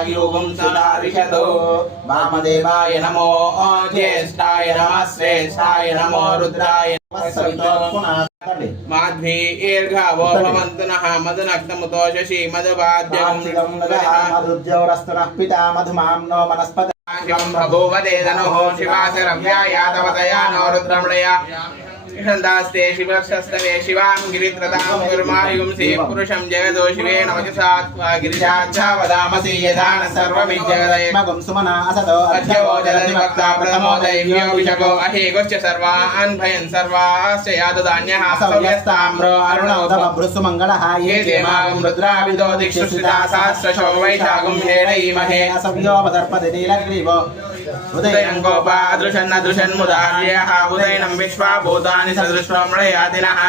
आयुगं सुदारिषतो वामदेवाय नमो ज्येष्ठाय नमः श्रेष्ठाय नमो रुद्राय माध्वीर्घावो भवन्तु नः मधुनक्तमुतो शशि मधुवाद्यं पिता मधुमां नो वनस्पति बभूवदेदनुः शिवासरव्यायातवतया नो रुद्रमणया षन्दास्ते शिवक्षस्तवे शिवां गिरित्रतां गुरुमायुंसि पुरुषं जगदो शिवेन वचसात्वा गिरिजाच्छा वदामसि यथा न सर्वमिज्जगदयमगुं सुमना असतो अध्यवो जलधिवक्ता प्रथमो दैव्यो विशको अहेगोश्च सर्वान् भयन् सर्वाश्च याददान्यः सव्यस्ताम्रो अरुणोदमभृसुमङ्गलः ये देवागुं रुद्राविदो दिक्षुश्रिता सहस्रशो वैशागुं हेरयीमहे असव्योपदर्पति नीलग्रीवो उदयं गोपादृशन्नदृशन्मुदार्यः उदयनं विश्वाभूतानि सदृश्वमृळयादिनः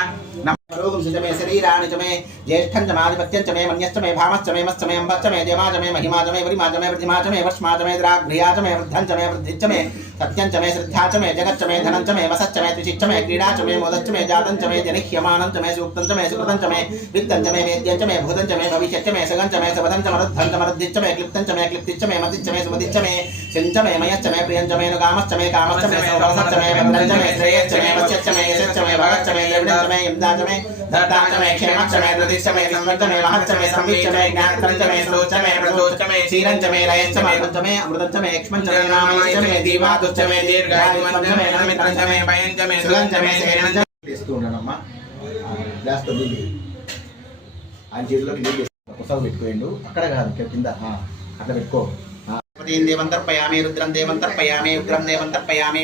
रोगं सुच मे शरीराणि च मे ज्येष्ठं च माधिपत्यं च मे मन्यश्च मे भामश्च मे मश्च मे अम्बश्च मे जमा च मे महिमा च मे वरिमा च मे वृद्धिमा च मे वश्मा च मे द्राग्भ्रिया च मे वृद्धं च मे वृद्धिश्च मे सत्यं च मे श्रद्धा च मे जगच्च मे धनं च मे वसच्च मे त्रिशिच्च मे क्रीडा च मे मोदश्च मे जातं च मे जनिह्यमानं च मे सूक्तं च मे सुकृतं च मे वित्तं च मे वेद्यं च मे भूतं च मे भविष्यच्च मे सगं च मे सबधं च मरुद्धं च मरुद्धिश्च मे क्लिप्तं च मे क्लिप्तिश्च मे मतिश्च मे सुमतिश्च मे सिञ्च मे मयश्च मे प्रियं च मे नुगामश्च मे कामश्च मे सौरसश्च मे वन्द्रं च मे श्रेयश्च मे वश्यश्च मे यशश्च मे भगच्च मे द्रविणं च मे यमदा च मे धर्ता च मे क्षेमश्च मे धृतिश्च मे संवित्त मे महच्च मे संविच्च मे ज्ञानं च मे श्रोच मे प्रसोच मे क्षीरं च मे लयश्च मे च मे अमृतं च मे एक्ष्मं च मे नामश्च मे दीवादुश्च मे दीर्घायुमं च मे नमित्रं च मे भयं च मे सुगं च मे सेनं च तेस्तु ఉన్నానమ్మా గ్లాస్ తో నీళ్ళు ఆయన చేతిలోకి నీళ్ళు పుస్తకం పెట్టుకోండు అక్కడ కాదు కింద అట్లా పెట్టుకో పతిం దేవం తర్పయామి రుద్రం దేవం తర్పయామి ఉగ్రం దేవం తర్పయామి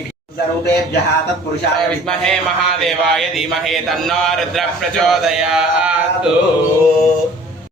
रूपेभ्यः तत्पुरुषाय विद्महे महादेवाय धीमहि तन्नो रुद्रः प्रचोदयात्।